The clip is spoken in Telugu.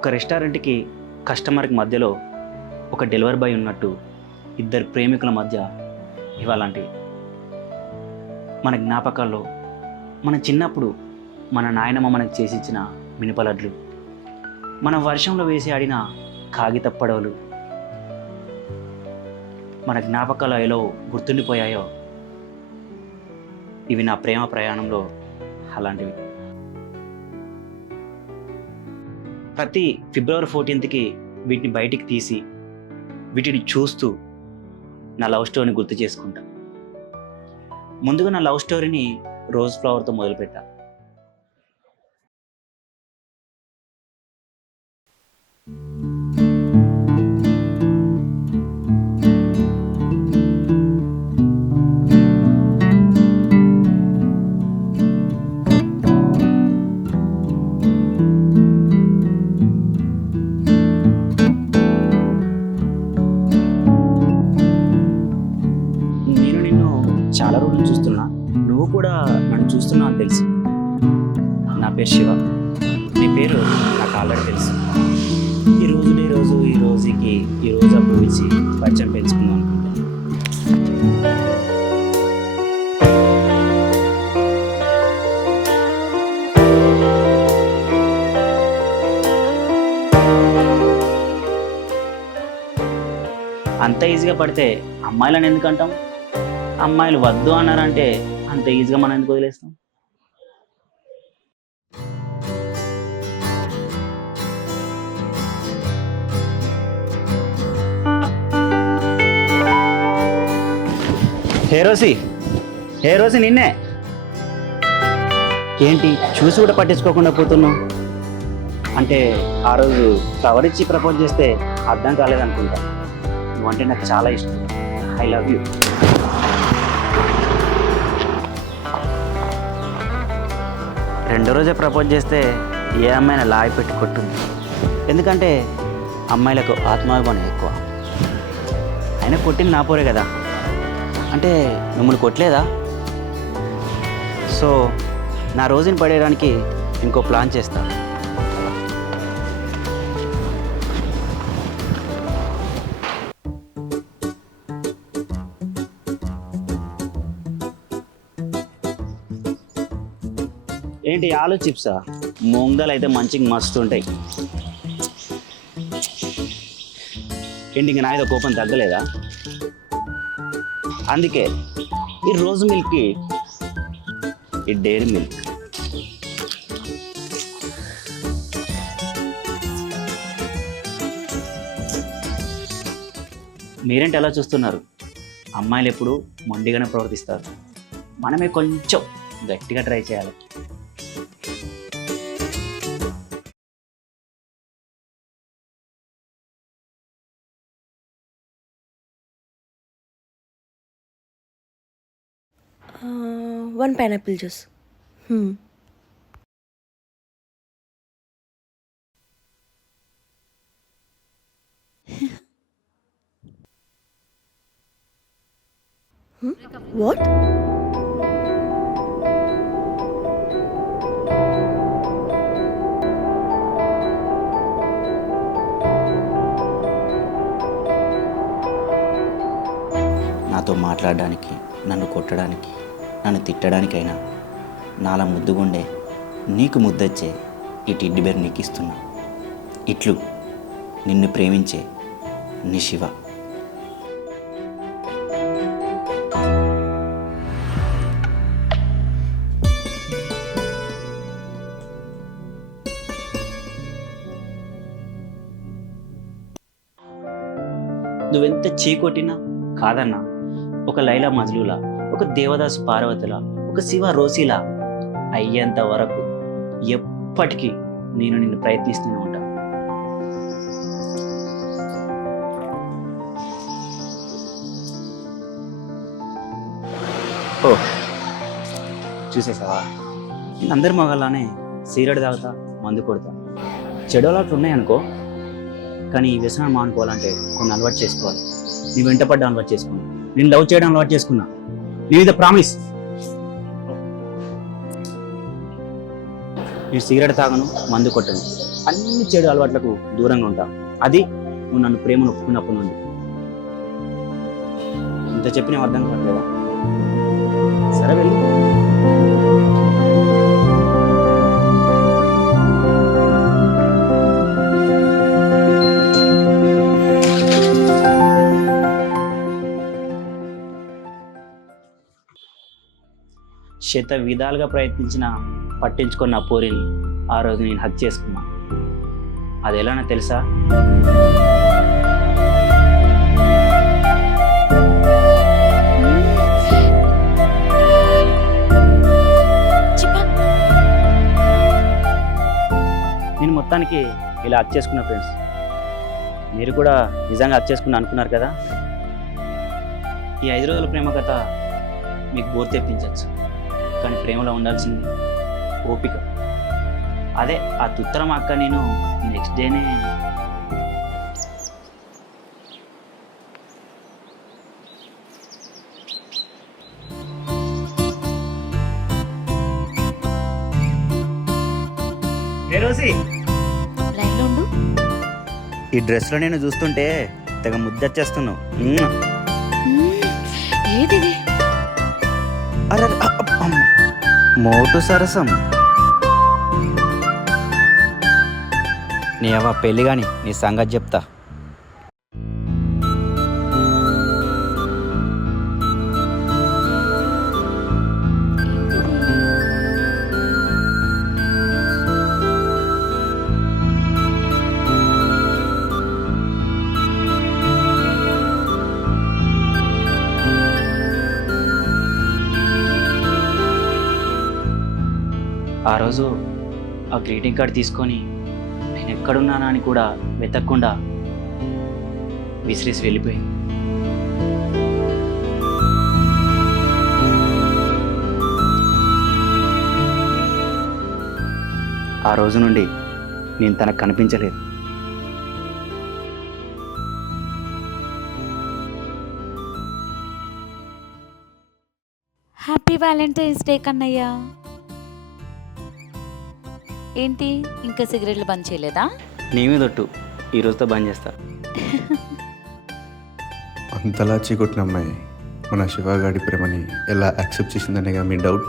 ఒక రెస్టారెంట్కి కస్టమర్కి మధ్యలో ఒక డెలివరీ బాయ్ ఉన్నట్టు ఇద్దరు ప్రేమికుల మధ్య ఇవాళంటివి మన జ్ఞాపకాల్లో మన చిన్నప్పుడు మన నాయనమ్మ మనకు చేసి ఇచ్చిన మినపలడ్లు, మన వర్షంలో వేసి ఆడిన కాగిత పడవలు మన జ్ఞాపకాలు ఎలా గుర్తుండిపోయాయో ఇవి నా ప్రేమ ప్రయాణంలో అలాంటివి. ప్రతి ఫిబ్రవరి 14కి వీటిని బయటికి తీసి వీటిని చూస్తూ నా లవ్ స్టోరీని గుర్తు చేసుకుంటా. ముందుగా నా లవ్ స్టోరీని రోజ్ ఫ్లవర్తో మొదలుపెట్టా. చాలా రోజులు చూస్తున్నా, నువ్వు కూడా నన్ను చూస్తున్నావు అని తెలుసు. నా పేరు శివ, నీ పేరు నాకు ఆల్రెడీ తెలుసు. ఈ రోజుకి ఈ రోజు అప్పుడు ఇచ్చి పరిచయం పెంచుకుందాం అనుకుంటా. అంత ఈజీగా పడితే అమ్మాయిలను ఎందుకంటాం? అమ్మాయిలు వద్దు అన్నారంటే అంత ఈజీగా మనం ఎందుకు వదిలేస్తాం? హే రోసి నిన్నే ఏంటి చూసి కూడా పట్టించుకోకుండా పోతున్నావు? అంటే ఆ రోజు ఫ్లవర్ ఇచ్చి ప్రపోజ్ చేస్తే అర్థం కాలేదనుకుంటా. నువ్వంటే నాకు చాలా ఇష్టం. I love you. రెండో రోజే ప్రపోజ్ చేస్తే ఏ అమ్మాయిని లాగి పెట్టి కొట్టుంది. ఎందుకంటే అమ్మాయిలకు ఆత్మాభిమానం ఎక్కువ. అయినా కొట్టింది నా పోరే కదా, అంటే మిమ్మల్ని కొట్టలేదా? సో నా రోజుని పడేయడానికి ఇంకో ప్లాన్ చేస్తా. ఏంటి ఆలు చిప్సా? మూంగలు అయితే మంచిగా మస్తు ఉంటాయి. ఏంటి ఇంక నా మీద కోపం తగ్గలేదా? అందుకే ఈ రోజు మిల్క్, ఈ డైరీ మిల్క్. మీరేంటి ఎలా చూస్తున్నారు? అమ్మాయిలు ఎప్పుడు మొండిగానే ప్రవర్తిస్తారు. మనమే కొంచెం గట్టిగా ట్రై చేయాలి. One pineapple juice. What? నాతో మాట్లాడడానికి, నన్ను కొట్టడానికి, నన్ను తిట్టడానికైనా నాలా ముద్దుగుండే నీకు ముద్దొచ్చే ఈ టెడ్డీ బేర్ నీకు ఇస్తున్నా. ఇట్లు నిన్ను ప్రేమించే నీ శివ. నువ్వెంత చీకొట్టినా కాదన్నా, ఒక లైలా మజ్లులా, ఒక దేవదాసు పార్వతిలా, ఒక శివ రోసిలా అయ్యేంత వరకు ఎప్పటికీ నేను నిన్ను ప్రయత్నిస్తూనే ఉంటాను. ఓ చూసేసావా? అందరి మగలానే సిగరెట్ తాగుతా, మందు కొడతా. చెడు అలవాట్లు ఉన్నాయనుకో, కానీ ఈ వ్యసనం మానుకోవాలంటే కొన్ని అలవాటు చేసుకోవాలి. నీ వెంట పడ్డ అలవాటు చేసుకున్నా, నేను లవ్ చేయడం అలవాటు చేసుకున్నా. నీ మీద ప్రామిస్, నేను సిగరెట్ తాగను, మందు కొట్టను. అన్ని చెడు అలవాట్లకు దూరంగా ఉంటా. అది నువ్వు నన్ను ప్రేమను ఒప్పుకున్నప్పటి నుండి. ఇంత చెప్పిన అర్థం కావట్లేదా? సరే వెళ్ళి. శత విధాలుగా ప్రయత్నించిన పట్టించుకున్న ఆ పోరిని ఆ రోజు నేను హక్ చేసుకున్నా. అది ఎలానో తెలుసా? నేను మొత్తానికి ఇలా హక్ చేసుకున్నా ఫ్రెండ్స్. మీరు కూడా నిజంగా హక్ చేసుకున్నా అనుకున్నారు కదా. ఈ 5 రోజుల ప్రేమ కథ మీకు బోర్ తెప్పించవచ్చు, కానీ ప్రేమలో ఉండాల్సింది ఓపిక. అదే ఆ తుత్తరం అక్క నేను నెక్స్ట్ డేనే లైన్లో ఉండు. ఈ డ్రెస్లో నేను చూస్తుంటే తెగ ముద్దొచ్చేస్తున్నావు. ఏది ఇది? అరే అమ్మ, మోటు సరసం. నీ అవ్వ పెళ్ళి కానీ నీ సంగతి చెప్తా. ఆ రోజు ఆ గ్రీటింగ్ కార్డ్ తీసుకొని నేను ఎక్కడున్నానా అని కూడా వెతకకుండా విసిరేసి వెళ్ళిపోయింది. ఆ రోజు నుండి నేను తనకు కనిపించలేదు. Happy Valentine's day Kannayya. ఏంటి ఇంకా సిగరెట్లు బంద్ చేయలేదా? నీ మీద ఒట్టు, ఈ రోజుతో బంద్ చేస్తా. అంతలా చీకొట్టిన అమ్మాయి మన శివగాడి ప్రేమని ఎలా యాక్సెప్ట్ చేసిందనేగా మీ డౌట్.